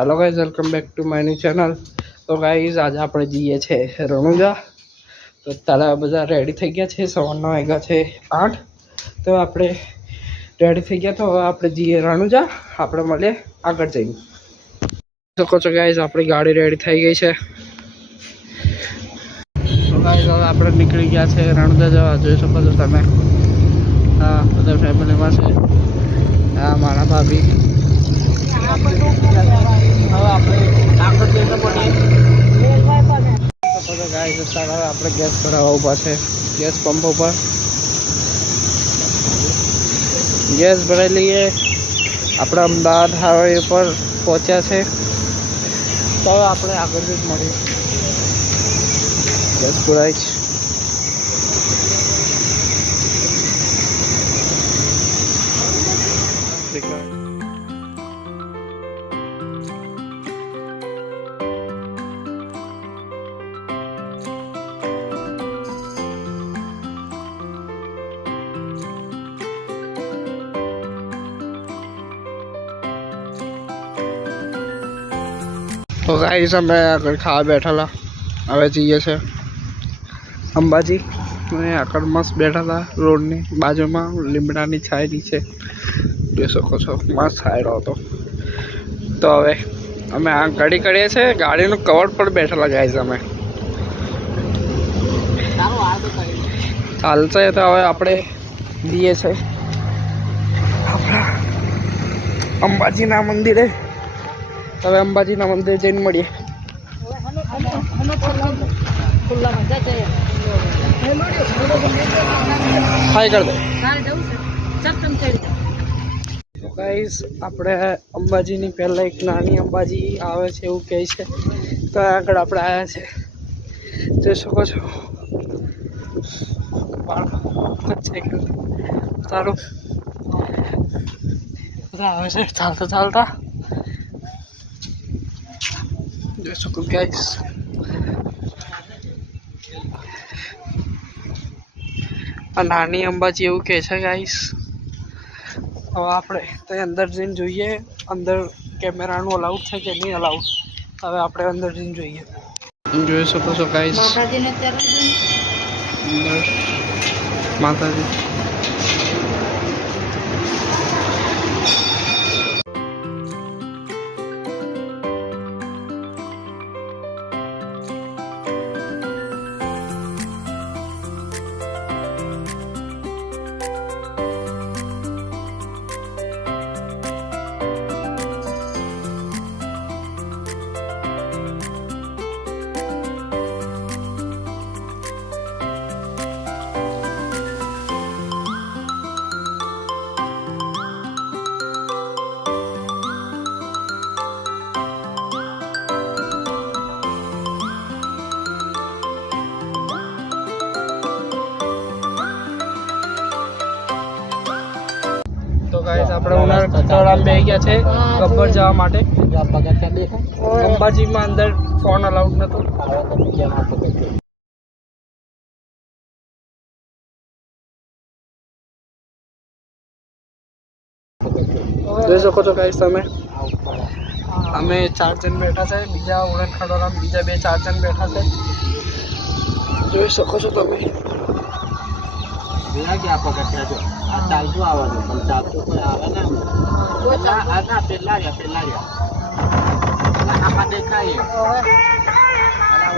Hello guys, welcome back to my new channel. तो guys आज આપણે જઈએ છે રણુજા। તો તારા બધા રેડી થઈ ગયા છે, સવારના વાગ્યા છે 8। તો આપણે રેડી થઈ ગયા, તો હવે આપણે જઈએ રણુજા। આપણે મળીએ આગળ જઈને। શકો છો ગાइस, આપણી ગાડી રેડી થઈ ગઈ છે। તો ગાइस હવે આપણે નીકળી ગયા છે રણુજા જવા। જોઈ શકો છો તમે, હા બધા ફેમિલીમાં છે। હા મારા ભાભી। આપણે ગેસ ભરાવા ઉભા છે ગેસ પંપ ઉપર। ગેસ ભરાઈ લઈએ। આપણે અમદાવાદ હાઈવે ઉપર પહોંચ્યા છે, તો આપણે આગળ જ મળીએ। ગેસ પુરાય છે। तो गाइस અમે આગળ ખાવા બેઠા હતા। હવે જઈએ છે અંબાજી। અને આગળ મસ્ત બેઠા હતા રોડની બાજુમાં, લીમડાની છાય નીચે જોઈ શકો છો, મસ્ત છાયડો હતો। તો હવે અમે આ ગાડી કરીએ છીએ, ગાડીનું કવર પર બેઠેલા ગાઈસ અમે। ચાલશે તો હવે આપણે જઈએ છે આપણા અંબાજીના મંદિરે। હવે અંબાજીના મંદિર જઈને મળીએ। હાય કર દે। તો ગાઈસ આપણે અંબાજીની પહેલા એક નાની અંબાજી આવે છે એવું કહે છે, તો આગળ આપણે આવ્યા છે, જોઈ શકો છો। સારું બધા આવે છે ચાલતા ચાલતા, જોઈ શકો ગાઈસ। આ નાની અંબાજી એવું કહે છે ગાઈસ। હવે આપણે તો અંદર જઈને જોઈએ અંદર કેમેરાનું અલાઉડ છે કે નહીં અલાઉડ। હવે આપણે અંદર જઈને જોઈએ। જોઈ શકો છો ગાઈસ, અંદર માતાજી। તો ગાઈસ આપણે ઉનાળ ખતરામાં બેસી ગયા છે ગબ્બર જવા માટે। અંબાજીમાં અંદર ફોન અલાઉડ નતો। જોઈ શકો છો ગાઈસ તમે, અમે 4 જણ બેઠા છે, બીજા ઉનાળ ખતરામાં બીજા 2-4 જણ બેઠા છે, જોઈ શકો છો તમે। ચાલતું આવવાનું પણ ચાલતું કોઈ આવે ને પેલા આમાં દેખાય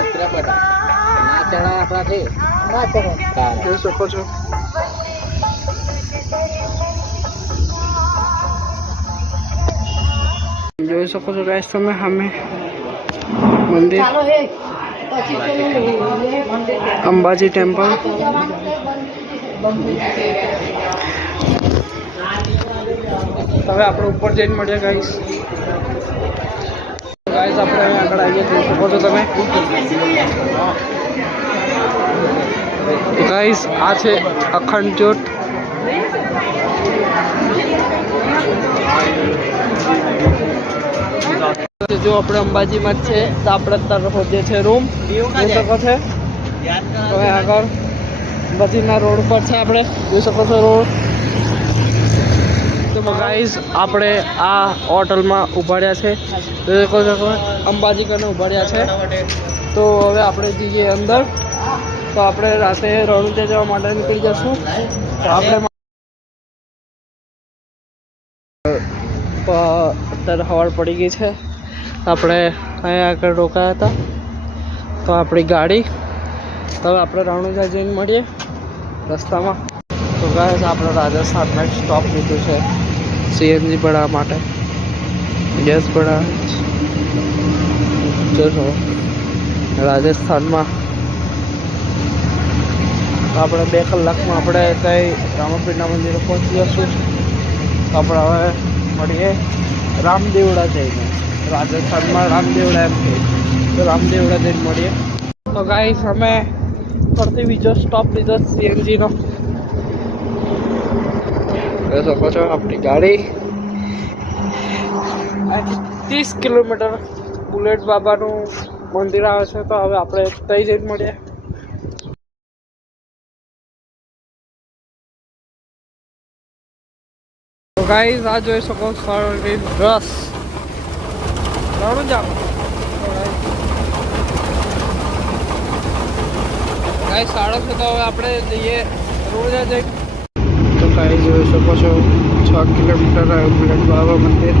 ઉતરે બધા ના ચડા આપણાથી ના ચડે, જોઈ શકો છો। જોઈ શકો છો ગાઈસ તમે સામે મંદિર અંબાજી ટેમ્પલ। હવે આપણે ઉપર જઈને મળીએ ગાઈસ। ગાઈસ આપણે આગળ આવીએ, જોઈ શકો છો તમે। ગાઈસ આ છે અખંડ જ્યોત। જો આપણે અંબાજીમાં જ છે, તો આપણે અત્યારે પહોંચીએ છીએ રૂમ, જોઈ શકો છો। હવે આગળ અંબાજીના રોડ પર છે આપણે, જોઈ શકો છો રોડ। તો તો ગાઈઝ આપણે આ હોટલમાં ઉભાડ્યા છે તો દેખો દેખો અંબાજી કને ઉભાડ્યા છે તો હવે આપણે જઈએ અંદર તો આપણે રાતે રણુજા જવા માટે નીકળી જશું તો આપણે અત્યારે હવાડ પડી ગઈ છે આપણે અહીંયા આગળ રોકાયા હતા તો આપણી ગાડી તો હવે આપણે રણુજા જઈને મળીએ રસ્તામાં તો ગાઈઝ આપણે રાજસ્થાનમાં એક સ્ટોપ લીધું છે સીએનજી ભરાવા માટે ગેસ ભરાવા જોશો રાજસ્થાનમાં આપણે 2 કલાકમાં આપણે કંઈ રામાપીરના મંદિરે પહોંચી જશું તો આપણે હવે મળીએ રામદેવડા જઈને રાજસ્થાનમાં રામદેવડા એમ કહે તો રામદેવડા જઈને મળીએ તો ગાઈસ અમે ફરતી બીજો સ્ટોપ લીધો સીએનજીનો જોઈ શકો છો આપણી ગાડી 30 કિલોમીટર બુલેટ બાબાનું મંદિર આવે છે તો હવે આપણે ત્યાં જઈને મળીએ તો ગાઈસ આ જોઈ શકો સોયાબીન રસ રણુજા ગાઈસ 6:30 તો હવે આપણે જઈએ રણુજા જઈ તો ગાઈસ જોઈ શકો છો 6 કિલોમીટર બુલેટ બાબા મંદિર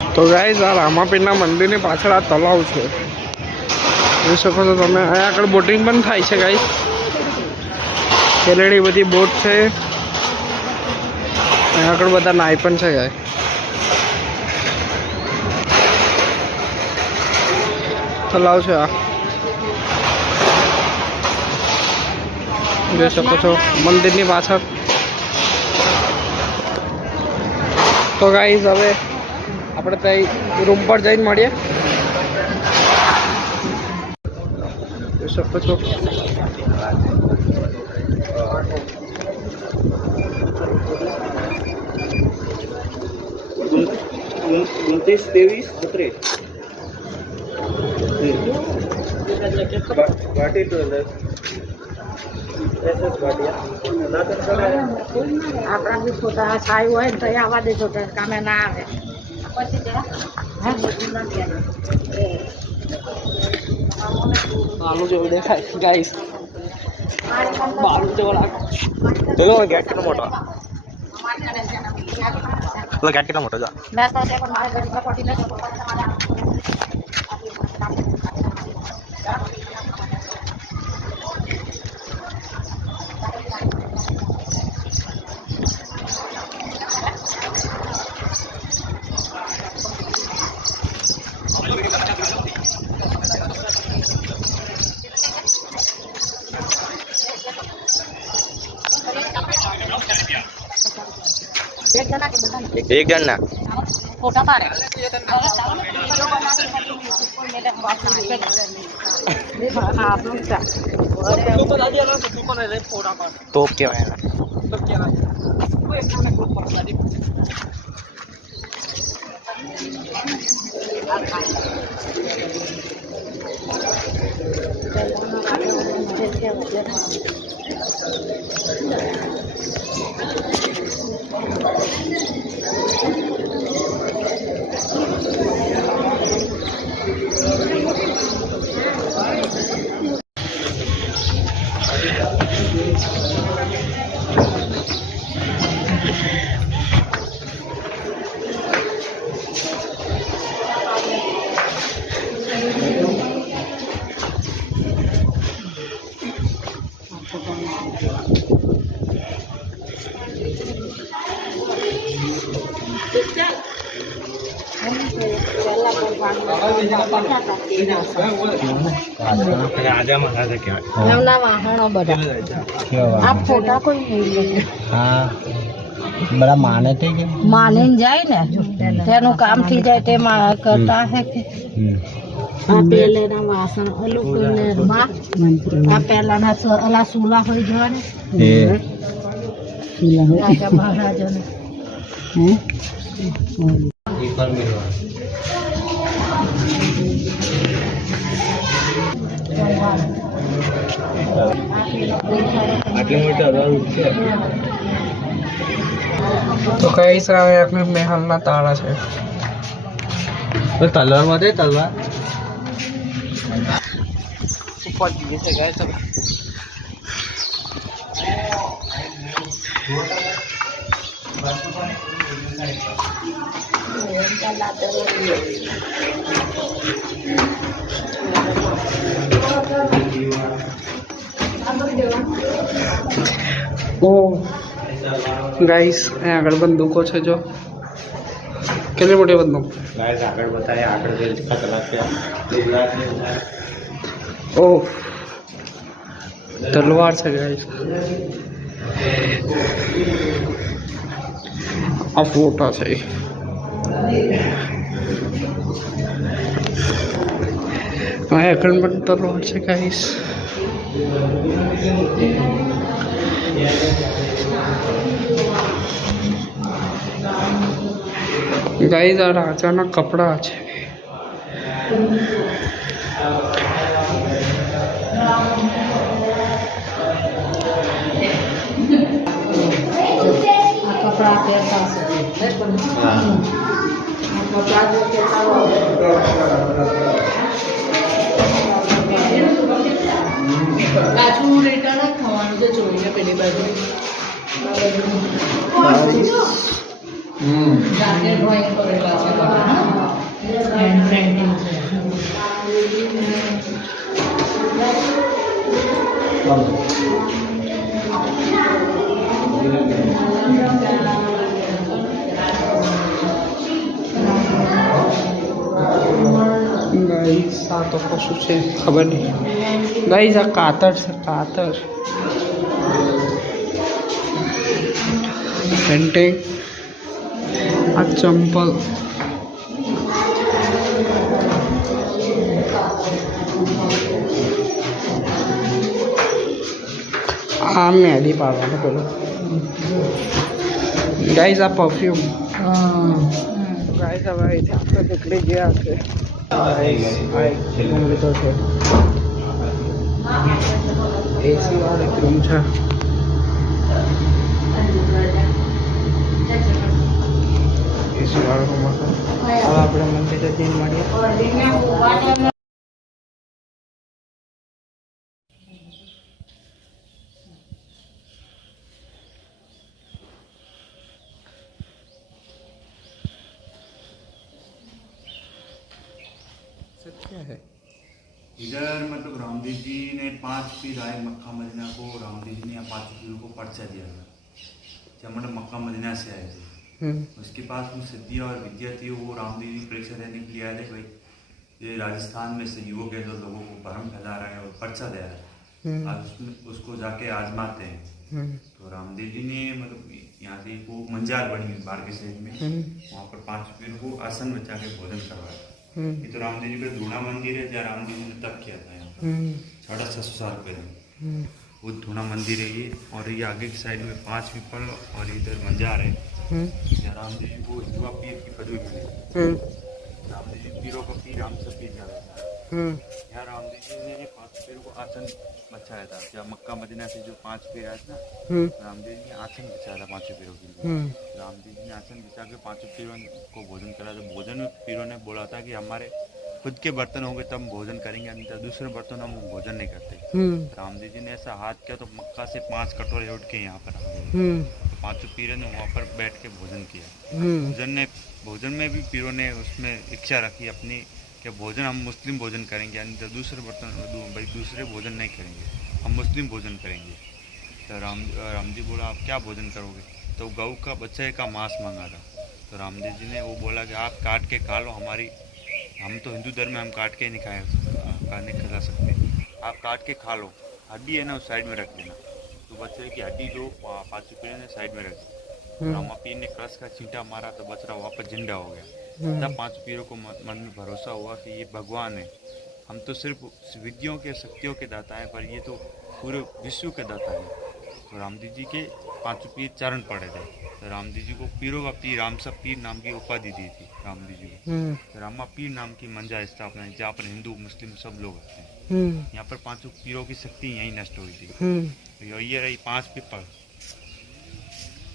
તો ગાઈઝ આ રામાપીરના મંદિરની પાછળ આ તળાવ છે જોઈ શકો છો તમે અહીંયા આગળ બોટિંગ પણ થાય છે ગાઈઝ કેલેડી બધી બોટ છે અહીંયા આગળ બધા નાય પણ છે ગાય તળાવ છે આ જોઈ શકો છો મંદિરની પાછળ તો ગાઈઝ હવે આપણે ત્યાં રૂમ પર જઈને મળીએ જોઈ શકો છો આપણા બી છોટા છાયું હોય ને તો આવવા દેજો કામે ના આવે આલુ જેવું દેખાય ગાઈસ બાલુ જેવો લાગે ચલો ગેટ કેટલો મોટો પેલો ગેટ કેટલો મોટો જા મેં તો તે પણ મારે ઘરે પટી ન જતો એક જણ ના ફોટા પાડે તોપ કહેવાય રાજા મહારાજા કહેવાય. એમના વાહનો બધા આ ફોટા કોઈ નહીં હા બड़ा माने थे कि માનીને જાય ને તેનું કામ થઈ જાય તે કરતા હે કે આ પેલેના વાસણ ઓલું પેલેમાં આ પેલાના ઓલા સુલા હોય જોવાને રાજા મહારાજાને આટલી મોટી અદાલત છે. તો કઈ સામે આપણે મહેલના તાળા છે. તલવાર માં છે તલવાર. ઉપર જઈએ છે ગાઈસ હવે. ઓ ગાઈસ અહીંયા આગળ બંદૂકો છે જો કેટલી મોટી બંદૂક ગાઈસ આગળ બતાય આગળ જે ખતરનાક છે. ઓ તલવાર છે ગાઈસ. આ ફોટા છે અહીંયા આગળ પણ તલવાર છે ગાઈસ. ગાઈસ આ રાજાના કપડા છે. કપડા પહેરતા હશે કપડા જો પહેરતા પાછું રિટર્ન જ થવાનું છે ચોરીને પેલી બાજુ જાતે ડ્રોઈંગ કરેલા છે હેન્ડ પેઇન્ટિંગ છે ગાઈસ આ તો કશું છે ખબર નહીં. ગાઈસ આ કાતર છે કાતર. પેન્ટિંગ આ ચંપલ આ મેડી પાડવાનો પેલો. ગાઈસ આ પરફ્યુમ. ગાઈસ હવે અહીંથી આપણે નીકળી ગયા છે. રૂમ લીધો છે એસી વાળો એક રૂમ છે. એસી વાળો રૂમ હતો. હવે આપણે મંદિરે જઈને મળીએ. क्या है इधर मतलब रामदेव जी ने 5 पीर आए मक्का मदीना को. रामदेव जी ने 5 पीरों को पर्चा दिया था जब मतलब मक्का मदीना से आए थे. उसके पास जो सिद्धि और विद्या थी वो रामदेव जी परीक्षा देने के लिए आए थे. भाई ये राजस्थान में से युवक है जो लोगों को भ्रम फैला रहा है और पर्चा दे रहा है, आज उसको जाके आजमाते हैं. तो रामदेव जी ने मतलब यहाँ से वो मंजार बनी बाहर के शहर में, वहाँ पर 5 पीरों को आसन बचा के भोजन करवाया. ये तो रामदेव जी का धूणा मंदिर है जहाँ रामदेव जी ने तप किया था. यहाँ पर 650 साल पहले वो धूणा मंदिर है ये. और ये आगे की साइड में 5 पीपल और इधर मंजार है जहाँ रामदेव जी को युवा पीर की पदवी मिली. रामदेव जी पीरों का पीर हमसे पीर जाता था. यहाँ रामदेव जी ने 5 पीरों को आसन बचाया था. जहाँ मक्का मदीना से जो 5 पीर आए थे ना, रामदेव जी ने आसन बचाया था 5 पीरों के लिए. रामदेव जी ने आसन बिछा के 5 पीरों को भोजन करा. तो भोजन में पीरों ने बोला था कि हमारे खुद के बर्तन होंगे तब हम भोजन करेंगे, अन्यथा दूसरे बर्तन हम भोजन नहीं करते. रामदेव जी ने ऐसा हाथ किया तो मक्का से 5 कटोरे उठ के यहाँ पर आ गए. तो 5 पीरों ने वहाँ पर बैठ के भोजन किया. भोजन में भी पीरों ने उसमें इच्छा रखी अपनी कि भोजन हम मुस्लिम भोजन करेंगे, अन्यथा दूसरे बर्तन भाई दूसरे भोजन नहीं करेंगे, हम मुस्लिम भोजन करेंगे. तो राम जी बोला आप क्या भोजन करोगे? तो गऊ का बच्चे का मांस मांगा था. तो रामदेव जी ने वो बोला कि आप काट के खा लो, हमारी हम तो हिंदू धर्म में हम काट के नहीं खा सकते। आप काट के खा लो, हड्डी है ना उस साइड में रख लेना, तो बछड़े की हड्डी जो 5 पीढ़े ने साइड में रख दी। रामा पीर ने कस का छींटा मारा तो बछड़ा वापस जिंदा हो गया। तब 5 पीरों को मन में भरोसा हुआ कि ये भगवान है। हम तो सिर्फ विद्याओं के शक्तियों के दाता हैं, पर ये तो पूरे विश्व के दाता है। तो रामदेव जी के 5 पीर चरण पड़े थे, तो रामदेव जी को पीरों का पीर रामसा पीर नाम की उपाधि दी थी रामदेव जी को। तो रामा पीर नाम की मंजा स्थापना है, जहाँ पर हिंदू मुस्लिम सब लोग आते हैं। यहाँ पर 5 पीरों की शक्ति यहीं नष्ट हुई थी। तो ये रही 5 पीपल,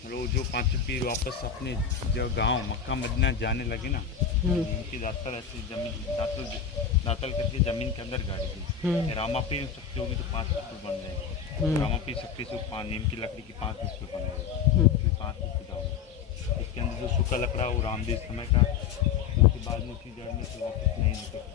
जो 5 पीर वापस अपने जो गांव मक्का मदीना जाने लगे ना, इनकी दातल ऐसे जमीन दातल करके जमीन के अंदर गाड़ी थी। रामा पीर शक्ति होगी तो 5 पीपल बन जाएगी। रामा पीर शक्ति से नीम की लकड़ी की 5 पीपल बन जाएगी, 5 पीपल होगी। इसके अंदर जो सूखा लकड़ा वो रामदेव समय का, उसके बाद में उसकी जड़ में से वापस नहीं निकलती।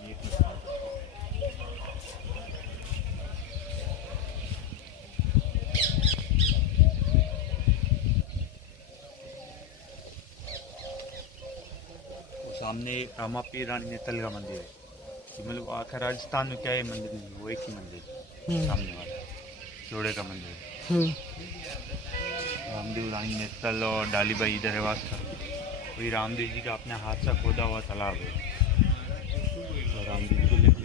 सामने रामा पीर रानी नेतल का मंदिर है, मतलब आखिर राजस्थान में क्या है मंदिर नहीं, वो एक ही मंदिर सामने वाला जोड़े का मंदिर। रामदेव रानी नेतल और डालीबाई इधर है वास का। वही रामदेव जी का अपने हाथ से खोदा हुआ तालाब है, तो रामदेव को लेकर